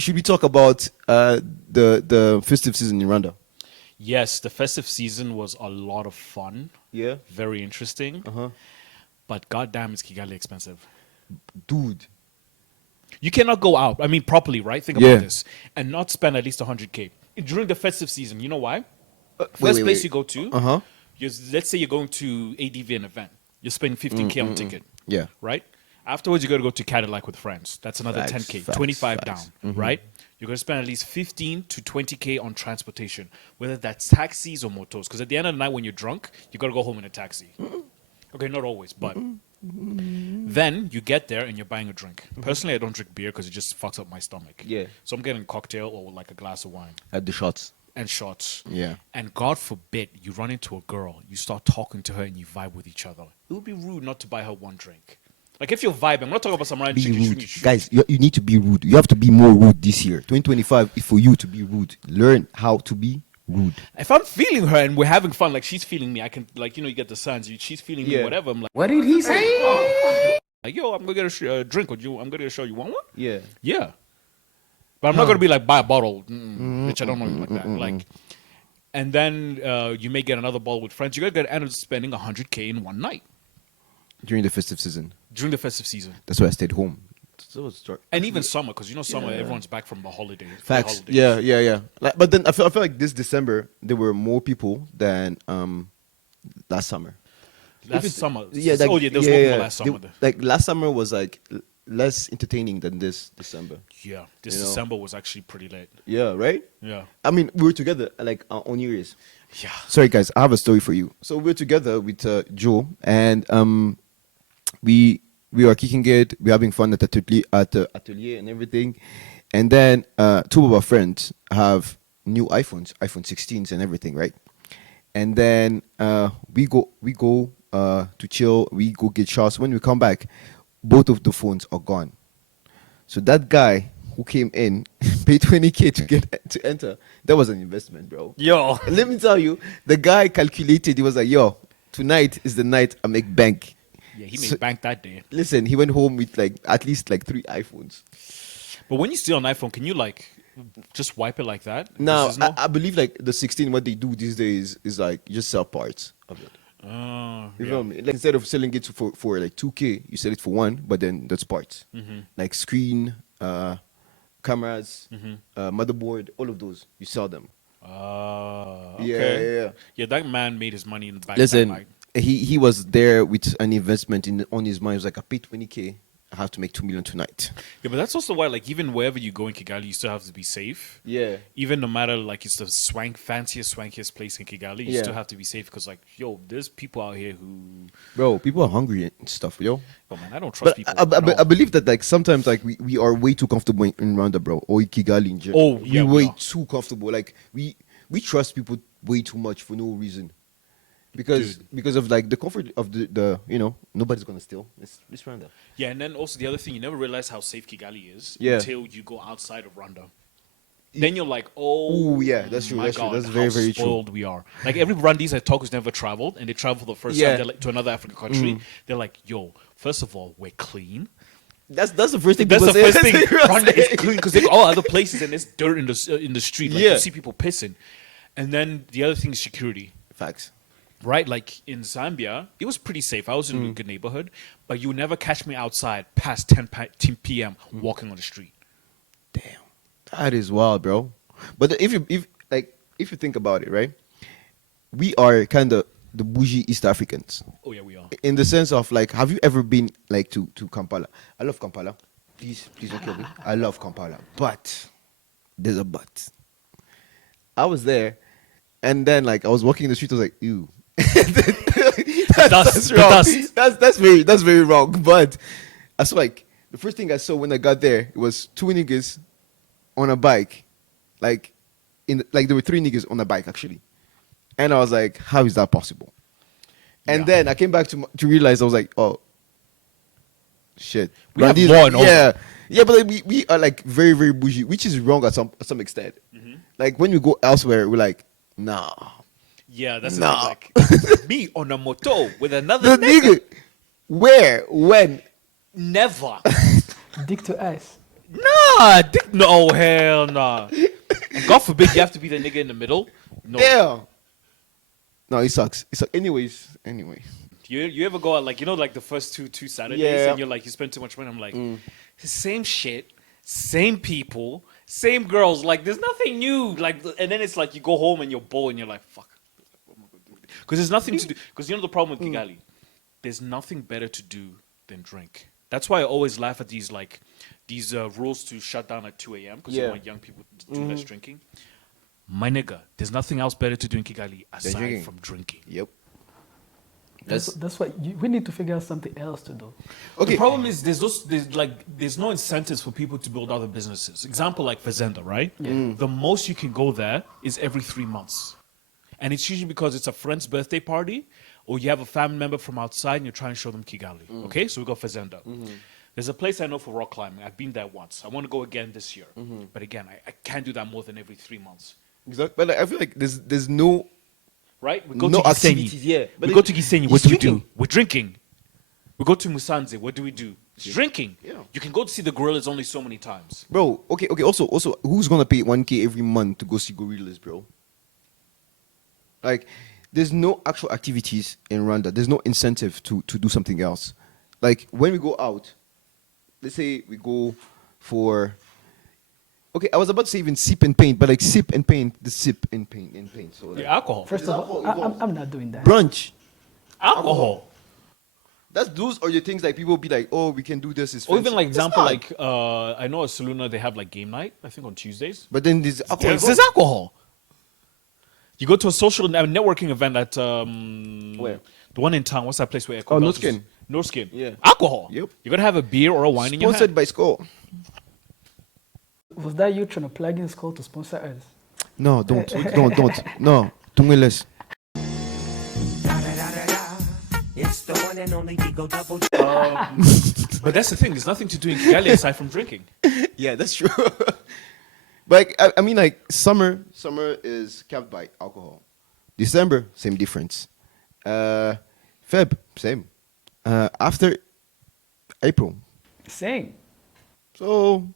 should we talk about the festive season in Rwanda? Yes, the festive season was a lot of fun. Yeah. Very interesting. But goddamn, is Kigali expensive. Dude. You cannot go out, I mean, properly, right? Think about this. And not spend at least 100K. During the festive season, you know why? First place you go to, let's say you're going to ADV an event. You're spending 15K on ticket. Yeah. Right? Afterwards, you got to go to Cadillac with friends. That's another 10K, 25 down, right? You're going to spend at least 15 to 20K on transportation, whether that's taxis or motors. Because at the end of the night, when you're drunk, you got to go home in a taxi. Okay, not always, but then you get there and you're buying a drink. Personally, I don't drink beer because it just fucks up my stomach. Yeah. So I'm getting a cocktail or like a glass of wine. At the shots. And shots. Yeah. And God forbid you run into a girl, you start talking to her and you vibe with each other. It would be rude not to buy her one drink. Like if you're vibing, I'm not talking about some random Be chick. rude. Guys, you need to be rude. You have to be more rude this year. 2025 is for you to be rude. Learn how to be rude. If I'm feeling her and we're having fun, like she's feeling me, I can, like, you know, you get the signs. She's feeling me, whatever. I'm like, What did he say? like, yo, I'm gonna get a drink with you. I'm gonna get a show. You want one? Yeah. Yeah. But I'm not gonna be like, buy a bottle, bitch. I don't know you like that. Like, and then you may get another bottle with friends. You're gonna end up spending 100K in one night During the festive season. during the festive season, That's why I stayed home. and even summer, because you know summer, everyone's back from the holidays. Facts. The Yeah, holidays. yeah, yeah. Like, but then I feel like this December there were more people than last summer. Last summer. Yeah, There was more people last summer. Like last summer was like less entertaining than this December. Yeah, this You know? December was actually pretty late. Yeah, right? Yeah. I mean, we were together like on New Year's. Yeah. Sorry, guys, I have a story for you. So we're together with Joe, and we are kicking it. We're having fun at the atelier and everything. And then two of our friends have new iPhones, iPhone 16s and everything, right? And then we go to chill. We go get shots. When we come back, both of the phones are gone. So that guy who came in paid 20K to enter. That was an investment, bro. Yo. And let me tell you, the guy calculated. He was like, "Yo, tonight is the night I make bank." Yeah, he made bank that day. Listen, he went home with like at least like 3 iPhones. But when you steal an iPhone, can you like just wipe it like that? Now, There's no- I believe like the 16, what they do these days is like you just sell parts of it. You feel me? Like instead of selling it for like 2K, you sell it for 1, but then that's parts. Like screen, cameras, motherboard, all of those. You sell them. okay. Yeah. Yeah, that man made his money in the back. Listen, he was there with an investment on his mind. He was like, I paid 20K. I have to make 2 million tonight. Yeah, but that's also why, like, even wherever you go in Kigali, you still have to be safe. Yeah. Even no matter, like, it's the swankiest place in Kigali, you still have to be safe because, like, yo, there's people out here who... Bro, people are hungry and stuff, yo. Oh, man, I don't trust But people. I believe that, like, sometimes, like, we are way too comfortable in Rwanda, bro. Or in Kigali in general. Oh, yeah, We're we way are. too comfortable. Like, we trust people way too much for no reason. Because of, like, the comfort of the you know, nobody's going to steal. It's Rwanda. Yeah, and then also the other thing, you never realize how safe Kigali is Yeah. until you go outside of Rwanda. Then you're like, oh, Ooh, yeah, that's true, my that's true. God, That's how very, very true. spoiled we are. Like every Rwandese I talk who's never traveled, and they travel for the first Yeah. time they're like, to another African country, they're like, yo, first of all, we're clean. That's the first thing That's people the first say. thing. People Rwanda say. is clean because they go all other places and there's dirt in the street. Like Yeah. you see people pissing. And then the other thing is security. Facts. Right, like in Zambia, it was pretty safe. I was in a good neighborhood, but you would never catch me outside past 10 p.m. walking on the street. Damn, that is wild, bro. But if you think about it, right? We are kind of the bougie East Africans Oh yeah, we are. in the sense of like, have you ever been like to Kampala? I love Kampala. Please don't kill me. I love Kampala, but there's a but. I was there, and then like I was walking in the street. I was like, ew. That's wrong. That's very wrong. But I saw like the first thing I saw when I got there, it was 2 niggas on a bike, like there were 3 niggas on a bike actually, and I was like, how is that possible? And then I came back to realize I was like, oh shit, We have Randy's- law and order. yeah, but like, we are like very, very bougie, which is wrong at some extent. Like when we go elsewhere, we're like, nah. Yeah, that's Nah. the thing, like me on a moto with another The nigga, where, when? Never. Dick to ass. Nah, no, hell nah. And God forbid you have to be the nigga in the middle. No. Yeah. No, it sucks. It sucks. Anyways. You ever go out like like the first two Saturdays Yeah. and you're like you spend too much money. I'm like, same shit, same people, same girls. Like there's nothing new. Like and then it's like you go home and you're bored and you're like, fuck. What am I gonna do? Because there's nothing to do. Because the problem with Kigali, there's nothing better to do than drink. That's why I always laugh at these rules to shut down at 2 a.m. because you Yeah. want young people to do less drinking. My nigga, there's nothing else better to do in Kigali aside drinking. from drinking. Yep. That's why we need to figure out something else to do. Okay. The problem is there's no incentives for people to build other businesses. Example like Fazenda, right? Yeah. The most you can go there is every 3 months. And it's usually because it's a friend's birthday party or you have a family member from outside and you're trying to show them Kigali. Okay? So we got Fazenda. There's a place I know for rock climbing. I've been there once. I want to go again this year. But again, I can't do that more than every 3 months. Exactly. But like, I feel like there's no Right? We go no to Gisenyi. activities. Yeah. We But go it- to Gisenyi. it's What do we drinking. do? We're drinking. We go to Musanze. What do we do? It's drinking. Yeah. You can go to see the gorillas only so many times. Bro, okay. Also, who's gonna pay 1K every month to go see gorillas, bro? Like, there's no actual activities in Rwanda. There's no incentive to do something else. Like when we go out, let's say we go for. Okay, I was about to say even sip and paint, but like sip and paint, the sip and paint. So like, Alcohol. First of all, I'm not doing that. brunch. Alcohol. Those are the things like people be like, oh, we can do this. It's Or even fancy. like It's example, not. like I know at Saluna they have like game night. I think on Tuesdays. But then there's alcohol. There's alcohol. You go to a social networking event at Where? the one in town. What's that place where? Oh, No Skin. No Skin. Yeah. Alcohol. Yep. You're gonna have a beer or a wine in your Sponsored hand. by Skull. Was that you trying to plug in Skull to sponsor us? No, don't. No, tungeles. It's the one and only Digo Double. But that's the thing. There's nothing to do in Kigali aside from drinking. Yeah, that's true. But like, I mean, like summer is capped by alcohol. December, same difference. Feb, same. After April, Same. so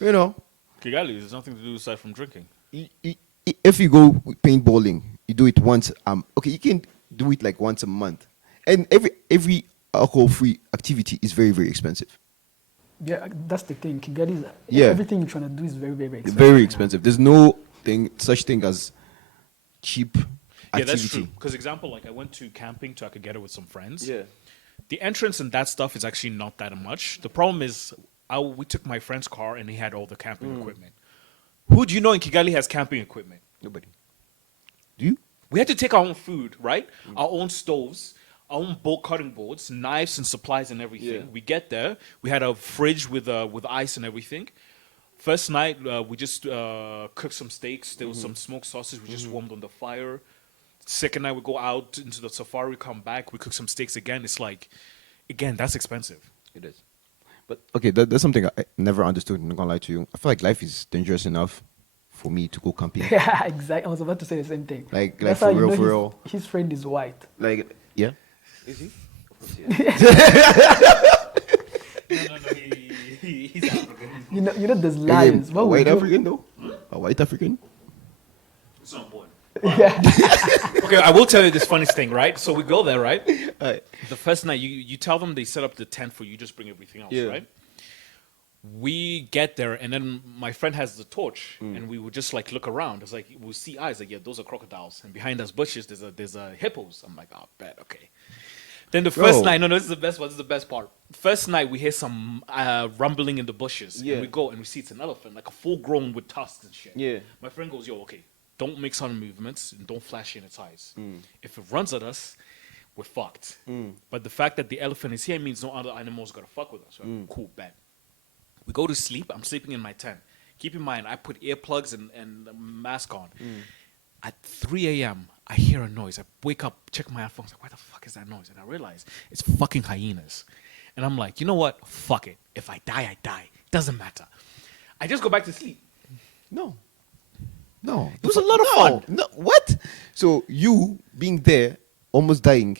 you know, Kigali, there's nothing to do aside from drinking. if you go paintballing, you do it once. Okay, you can do it like once a month, and every alcohol-free activity is very, very expensive. Yeah, that's the thing. Kigali, Yeah. everything you're trying to do is very, very It's expensive. very expensive. There's no such thing as cheap Yeah, activity. that's true. Because example, like I went to camping to Akagera with some friends. The entrance and that stuff is actually not that much. The problem is, we took my friend's car and he had all the camping equipment. Who do you know in Kigali has camping equipment? Nobody. Do you? We had to take our own food, right? Our own stoves, our own bolt cutting boards, knives and supplies and everything. Yeah. We get there. We had a fridge with ice and everything. First night, we just cooked some steaks. There was some smoked sausage. We just warmed on the fire. Second night, we go out into the safari, come back. We cook some steaks again. It's like, again, that's expensive. It is. But okay, that's something I never understood. I'm not gonna lie to you. I feel like life is dangerous enough for me to go camping. Yeah, exactly. I was about to say the same thing. Like That's for how you real, know for his, real. his friend is white. Like yeah. Is he? No, he's African. You know, there's Is he lions. a What would white you- African though? A white African? It's not important. Yeah. Okay, I will tell you this funniest thing, right? So we go there, right? Alright. The first night, you tell them they set up the tent for you, just bring everything else, Yeah. right? We get there, and then my friend has the torch, and we would just like look around. It's like we'll see eyes, like yeah, those are crocodiles, and behind us bushes, there's a hippos. I'm like, oh, bet, okay. Then the first Bro. night, no, this is the best one. This is the best part. First night, we hear some rumbling in the bushes, Yeah. and we go and we see it's an elephant, like a full grown with tusks and shit. Yeah. My friend goes, yo, okay, don't make sudden movements and don't flash in its eyes. If it runs at us, we're fucked. But the fact that the elephant is here means no other animals gonna fuck with us. Right? Cool, bet. We go to sleep. I'm sleeping in my tent. Keep in mind, I put earplugs and a mask on. At 3 a.m., I hear a noise. I wake up, check my iPhone. Like, where the fuck is that noise? And I realize it's fucking hyenas. And I'm like, you know what? Fuck it. If I die, I die. Doesn't matter. I just go back to sleep. No. It was a lot of fun. No, what? So you being there, almost dying,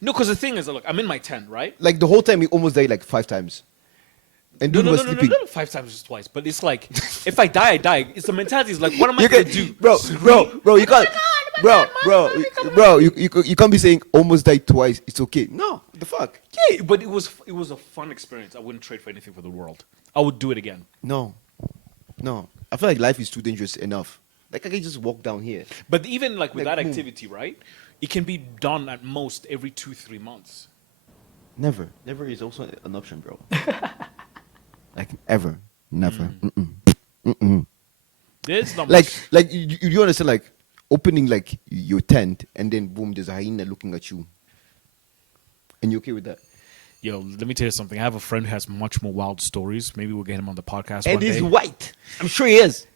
No, because the thing is, look, I'm in my tent, right? like the whole time you almost died like 5 times. And No, dude no, was no, no, no, sleeping. no, 5 times is twice. But it's like, if I die, I die. It's the mentality. It's like, what am I going to do? Bro, you can't, you can't be saying almost died twice. It's okay. No, what the fuck? Yeah, but it was a fun experience. I wouldn't trade for anything for the world. I would do it again. No. I feel like life is too dangerous enough. Like I can just walk down here. But even like with Like, that boom. activity, right? It can be done at most every 2-3 months. Never is also an option, bro. Like ever, never. There's not Like, much. like you understand? Like opening like your tent and then boom, there's a hyena looking at you, and you okay with that? Yo, let me tell you something. I have a friend who has much more wild stories. Maybe we'll get him on the podcast And one day. he's white. I'm sure he is.